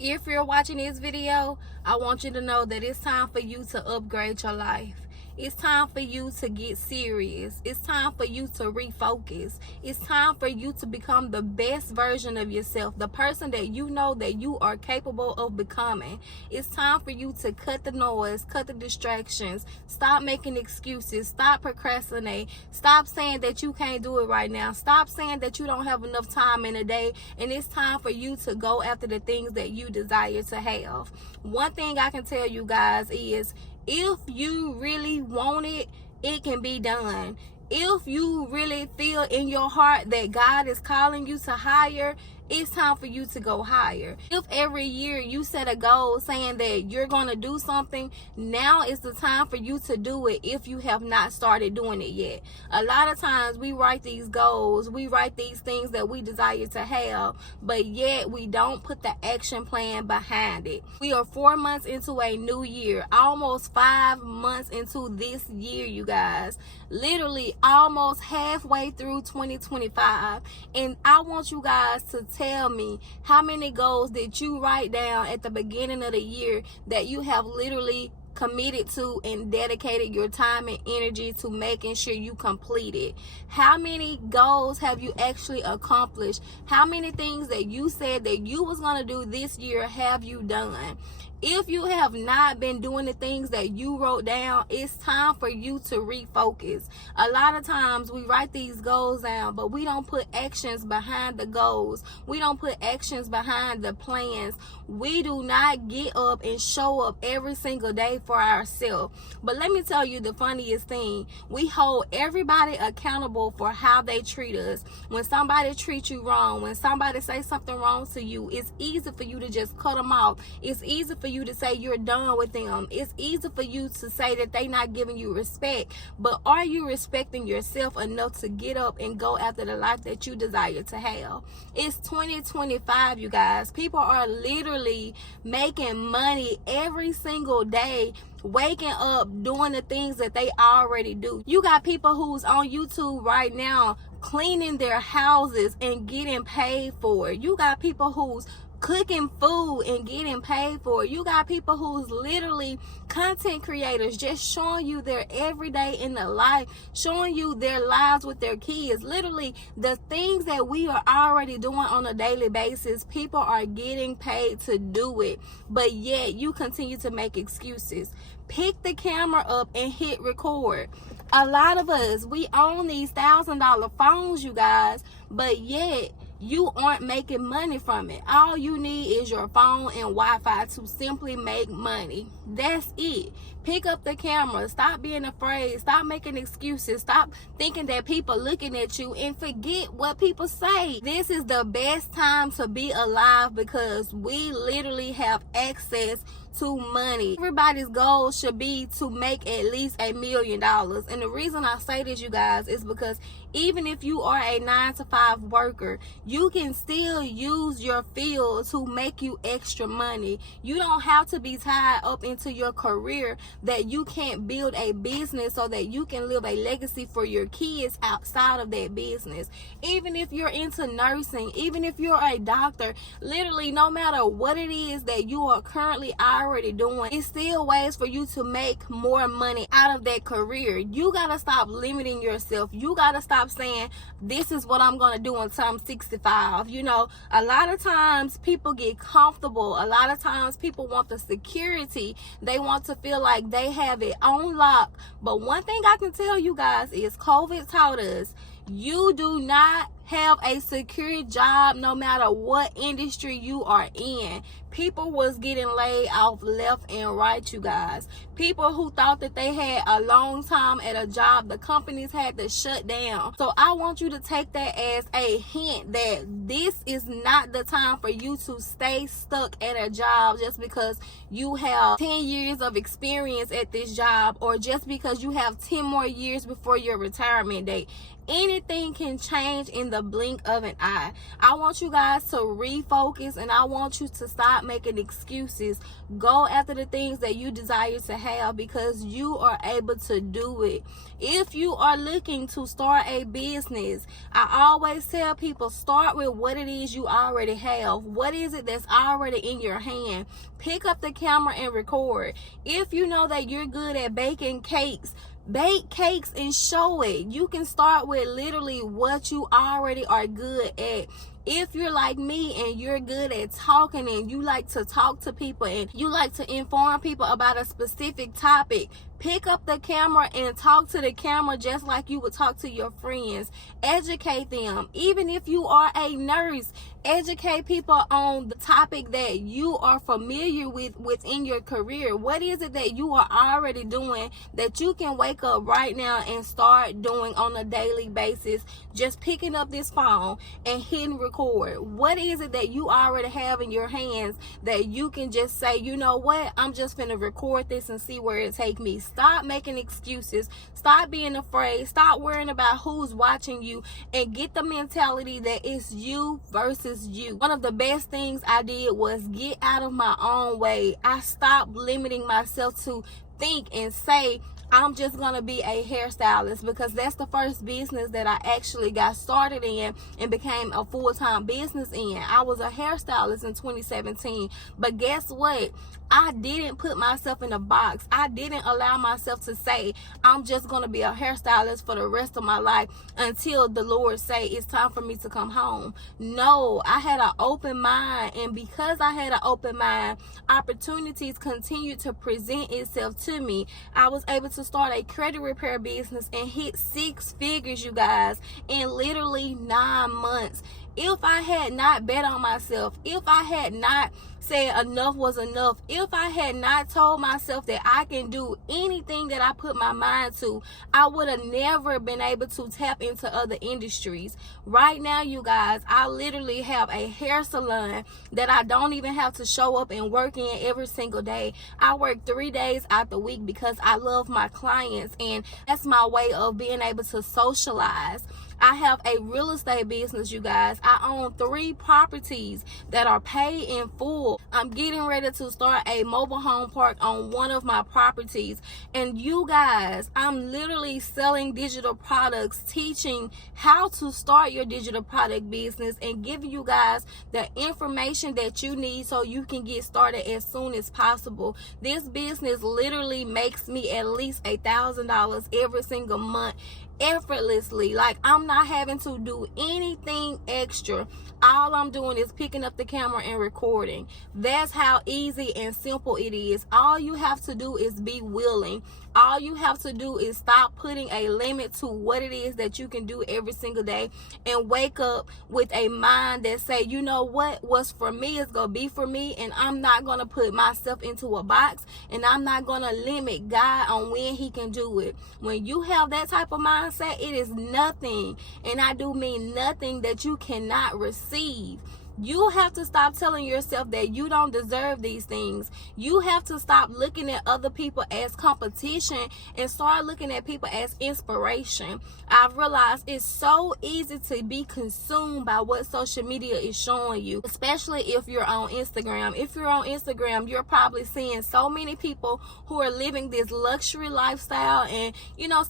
If you're watching this video, I want you to know that it's time for you to upgrade your life. It's time for you to get serious. It's time for you to refocus. It's time for you to become the best version of yourself, the person that you know that you are capable of becoming. It's time for you to cut the noise, cut the distractions, stop making excuses, stop procrastinating, stop saying that you can't do it right now, stop saying that you don't have enough time in a day, and it's time for you to go after the things that you desire to have. One thing I can tell you guys is, if you really want it, it can be done. If you really feel in your heart that God is calling you to higher, it's time for you to go higher. If every year you set a goal saying that you're going to do something, now is the time for you to do it if you have not started doing it yet. A lot of times we write these goals, we write these things that we desire to have, but yet we don't put the action plan behind it. We are 4 months into a new year, almost 5 months into this year, you guys. Literally almost halfway through 2025, and I want you guys to tell me how many goals did you write down at the beginning of the year that you have literally committed to and dedicated your time and energy to making sure you complete it. How many goals have you actually accomplished? How many things that you said that you was going to do this year have you done? If you have not been doing the things that you wrote down, it's time for you to refocus. A lot of times we write these goals down, but we don't put actions behind the goals. We don't put actions behind the plans. We do not get up and show up every single day for ourselves. But let me tell you the funniest thing. We hold everybody accountable for how they treat us. When somebody treats you wrong, when somebody says something wrong to you, it's easy for you to just cut them off. It's easy for you to say you're done with them. It's easy for you to say that they're not giving you respect. But are you respecting yourself enough to get up and go after the life that you desire to have? It's 2025, you guys. People are literally making money every single day, waking up, doing the things that they already do. You got people who's on YouTube right now cleaning their houses and getting paid for it. You got people who's cooking food and getting paid for it. You got people who's literally content creators, just showing you their everyday in the life, showing you their lives with their kids. Literally the things that we are already doing on a daily basis, people are getting paid to do it, but yet you continue to make excuses. Pick the camera up and hit record. A lot of us, we own these $1,000 phones, you guys, but yet you aren't making money from it. All you need is your phone and Wi-Fi to simply make money. That's it. Pick up the camera. Stop being afraid. Stop making excuses. Stop thinking that people looking at you, and forget what people say. This is the best time to be alive because we literally have access to money. Everybody's goal should be to make at least $1 million. And the reason I say this, you guys, is because even if you are a 9-to-5 worker, you can still use your field to make you extra money. You don't have to be tied up into your career that you can't build a business so that you can live a legacy for your kids outside of that business. Even if you're into nursing, even if you're a doctor, literally no matter what it is that you are currently already doing, it's still ways for you to make more money out of that career. You gotta stop limiting yourself. You gotta stop saying this is what I'm gonna do until I'm 65. You know, a lot of times people get comfortable. A lot of times people want the security. They want to feel like they have it on lock. But one thing I can tell you guys is COVID taught us, you do not have a secure job no matter what industry you are in. People was getting laid off left and right, you guys. People who thought that they had a long time at a job, the companies had to shut down. So I want you to take that as a hint that this is not the time for you to stay stuck at a job just because you have 10 years of experience at this job, or just because you have 10 more years before your retirement date. Anything can change in the the blink of an eye. I want you guys to refocus, and I want you to stop making excuses. Go after the things that you desire to have, because you are able to do it. If you are looking to start a business, I always tell people, start with what it is you already have. What is it that's already in your hand? Pick up the camera and record. If you know that you're good at baking cakes, bake cakes and show it. You can start with literally what you already are good at. If you're like me and you're good at talking and you like to talk to people and you like to inform people about a specific topic, pick up the camera and talk to the camera just like you would talk to your friends. Educate them. Even if you are a nurse, educate people on the topic that you are familiar with within your career. What is it that you are already doing that you can wake up right now and start doing on a daily basis? Just picking up this phone and hitting record. What is it that you already have in your hands that you can just say, you know what, I'm just gonna record this and see where it take me. Stop making excuses. Stop being afraid. Stop worrying about who's watching you, and get the mentality that it's you versus you. One of the best things I did was get out of my own way. I stopped limiting myself to think and say, I'm just going to be a hairstylist, because that's the first business that I actually got started in and became a full-time business in. I was a hairstylist in 2017. But guess what? I didn't put myself in a box. I didn't allow myself to say, I'm just going to be a hairstylist for the rest of my life until the Lord say it's time for me to come home. No, I had an open mind. And because I had an open mind, opportunities continued to present itself to me. I was able to start a credit repair business and hit 6 figures, you guys, in literally 9 months. If I had not bet on myself, if I had not said enough was enough, if I had not told myself that I can do anything that I put my mind to, I would have never been able to tap into other industries. Right now, you guys, I literally have a hair salon that I don't even have to show up and work in every single day. I work 3 days out the week because I love my clients, and that's my way of being able to socialize. I have a real estate business, you guys. I own 3 properties that are paid in full. I'm getting ready to start a mobile home park on one of my properties. And you guys, I'm literally selling digital products, teaching how to start your digital product business, and giving you guys the information that you need so you can get started as soon as possible. This business literally makes me at least $1,000 every single month, effortlessly. Like, I'm not having to do anything extra. All I'm doing is picking up the camera and recording. That's how easy and simple it is. All you have to do is be willing. All you have to do is stop putting a limit to what it is that you can do every single day, and wake up with a mind that say, you know what's for me is gonna be for me, and I'm not gonna put myself into a box, and I'm not gonna limit God on when he can do it. When you have that type of mindset, it is nothing, and I do mean nothing, that you cannot receive. You have to stop telling yourself that you don't deserve these things. You have to stop looking at other people as competition and start looking at people as inspiration. I've realized it's so easy to be consumed by what social media is showing you, especially if you're on Instagram. If you're on Instagram, you're probably seeing so many people who are living this luxury lifestyle, and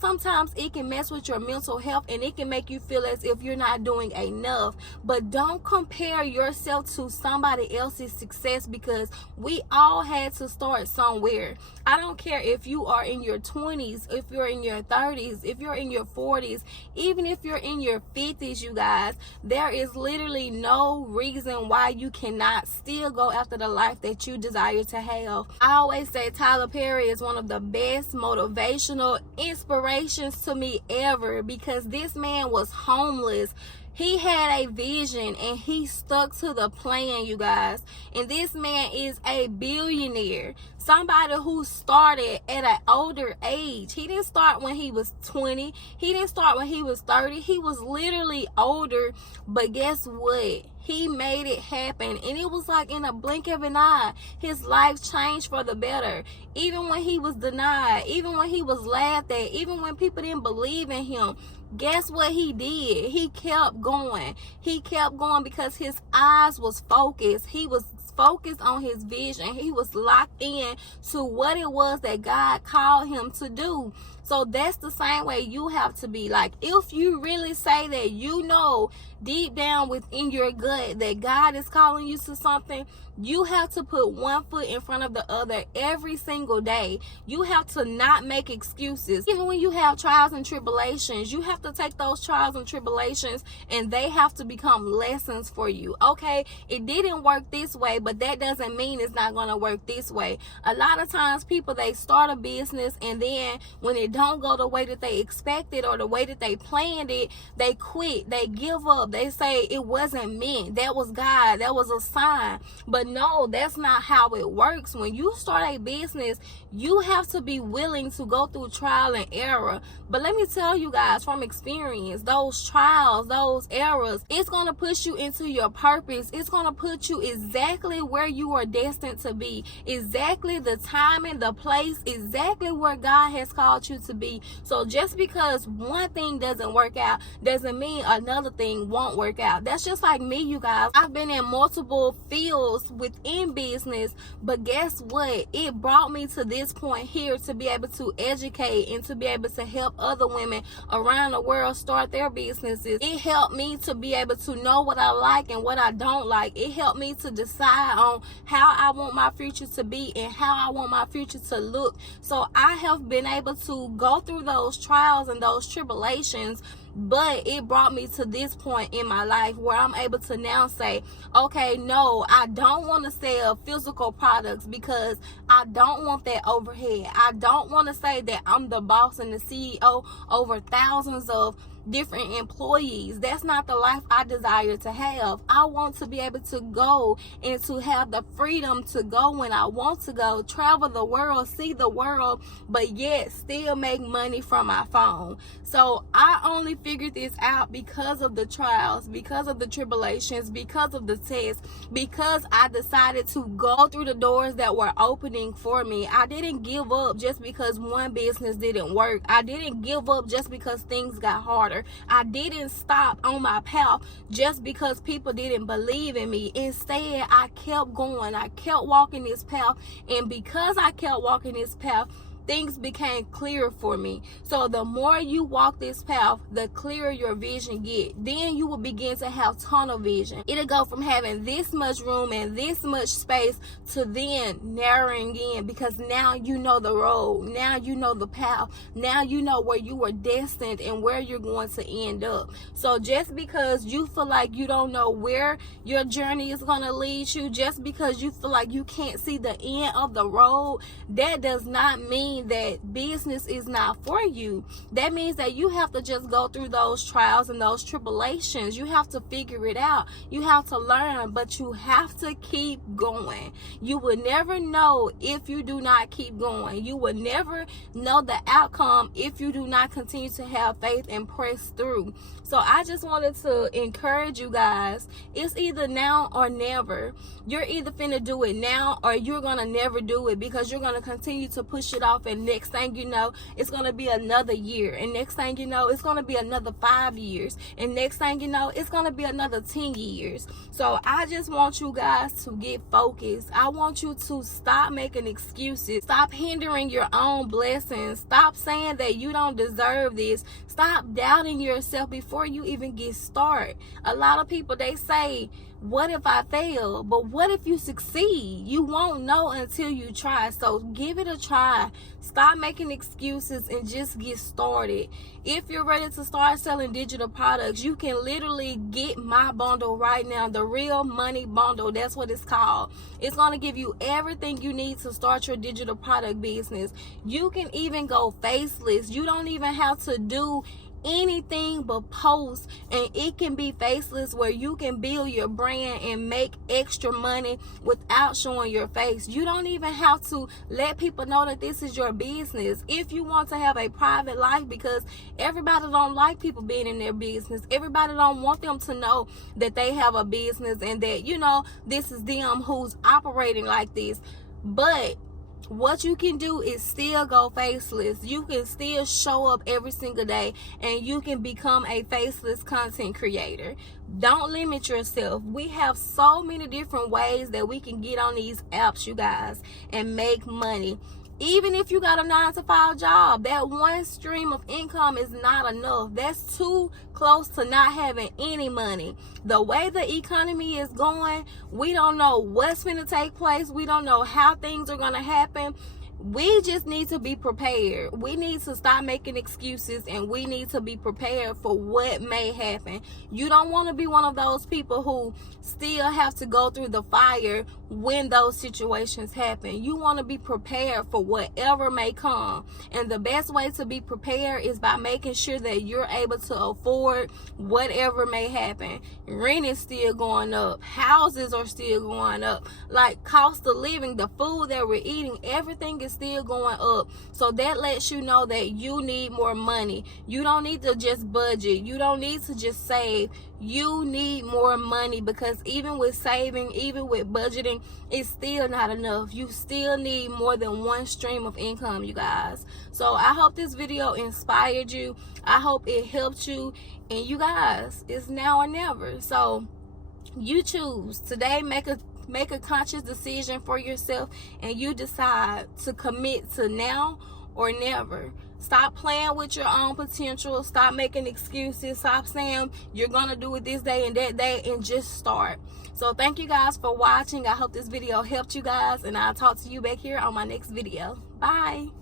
sometimes it can mess with your mental health, and it can make you feel as if you're not doing enough. But don't compare yourself to somebody else's success, because we all had to start somewhere. I don't care if you are in your 20s, if you're in your 30s, if you're in your 40s, even if you're in your 50s, you guys, there is literally no reason why you cannot still go after the life that you desire to have. I always say Tyler Perry is one of the best motivational inspirations to me ever, because this man was homeless. He had a vision and he stuck to the plan, you guys. And this man is a billionaire. somebody who started at an older age. He didn't start when he was 20. He didn't start when he was 30. He was literally older. But guess what? He made it happen, and it was like in a blink of an eye. His life changed for the better. Even when he was denied, even when he was laughed at, even when people didn't believe in him, guess what he did? He kept going. He kept going because his eyes was focused. He was focused on his vision. He was locked in to what it was that God called him to do. So that's the same way you have to be. Like, if you really say that you know deep down within your gut that God is calling you to something, you have to put one foot in front of the other every single day. You have to not make excuses. Even when you have trials and tribulations, you have to take those trials and tribulations and they have to become lessons for you. Okay, it didn't work this way, but that doesn't mean it's not going to work this way. A lot of times people, they start a business and then when it don't go the way that they expected or the way that they planned it, they quit, they give up, they say it wasn't meant, that was God, that was a sign. But no, that's not how it works. When you start a business, you have to be willing to go through trial and error. But let me tell you guys from experience, those trials, those errors, it's going to push you into your purpose. It's going to put you exactly where you are destined to be, exactly the time and the place, exactly where God has called you to be. So just because one thing doesn't work out doesn't mean another thing won't work out. That's just like me, you guys. I've been in multiple fields within business, but guess what? It brought me to this point here to be able to educate and to be able to help other women around the world start their businesses. It helped me to be able to know what I like and what I don't like. It helped me to decide on how I want my future to be and how I want my future to look. So I have been able to go through those trials and those tribulations, but it brought me to this point in my life where I'm able to now say, okay, no, I don't want to sell physical products because I don't want that overhead. I don't want to say that I'm the boss and the CEO over thousands of different employees. That's not the life I desire to have. I want to be able to go and to have the freedom to go when I want to go, travel the world, see the world, but yet still make money from my phone. So I only figured this out because of the trials, because of the tribulations, because of the tests, because I decided to go through the doors that were opening for me. I didn't give up just because one business didn't work. I didn't give up just because things got harder. I didn't stop on my path just because people didn't believe in me. Instead, I kept going. I kept walking this path. And because I kept walking this path, things became clearer for me. So the more you walk this path, the clearer your vision get. Then you will begin to have tunnel vision. It'll go from having this much room and this much space to then narrowing in, because now you know the road. Now you know the path. Now you know where you were destined and where you're going to end up. So just because you feel like you don't know where your journey is going to lead you, just because you feel like you can't see the end of the road, that does not mean that business is not for you. That means that you have to just go through those trials and those tribulations. You have to figure it out. You have to learn, but you have to keep going. You will never know if you do not keep going. You will never know the outcome if you do not continue to have faith and press through. So I just wanted to encourage you guys. It's either now or never. You're either finna do it now or you're gonna never do it, because you're gonna continue to push it off, and next thing you know, it's gonna be another year, and next thing you know, it's gonna be another 5 years, and next thing you know, it's gonna be another 10 years. So I just want you guys to get focused. I want you to stop making excuses. Stop hindering your own blessings. Stop saying that you don't deserve this. Stop doubting yourself before you even get started. A lot of people, they say, what if I fail? But what if you succeed? You won't know until you try. So give it a try. Stop making excuses and just get started. If you're ready to start selling digital products, you can literally get my bundle right now, the Real Money Bundle. That's what it's called. It's going to give you everything you need to start your digital product business. You can even go faceless. You don't even have to do anything but post, and it can be faceless where you can build your brand and make extra money without showing your face. You don't even have to let people know that this is your business. If you want to have a private life, because everybody don't like people being in their business, everybody don't want them to know that they have a business and that, you know, this is them who's operating like this. But what you can do is still go faceless. You can still show up every single day, and you can become a faceless content creator. Don't limit yourself. We have so many different ways that we can get on these apps, you guys, and make money. Even if you got a 9-to-5 job, that one stream of income is not enough. That's too close to not having any money. The way the economy is going, we don't know what's going to take place. We don't know how things are going to happen. We just need to be prepared. We need to stop making excuses, and we need to be prepared for what may happen. You don't want to be one of those people who still have to go through the fire when those situations happen. You want to be prepared for whatever may come. And the best way to be prepared is by making sure that you're able to afford whatever may happen. Rent is still going up. Houses are still going up. Like, cost of living, the food that we're eating, everything is still going up. So that lets you know that you need more money. You don't need to just budget. You don't need to just save. You need more money, because even with saving, even with budgeting, it's still not enough. You still need more than one stream of income, you guys. So I hope this video inspired you. I hope it helped you. And you guys, it's now or never. So you choose today. Make a conscious decision for yourself, and you decide to commit to now or never. Stop playing with your own potential. Stop making excuses. Stop saying you're gonna do it this day and that day, and just start. So thank you guys for watching. I hope this video helped you guys, and I'll talk to you back here on my next video. Bye.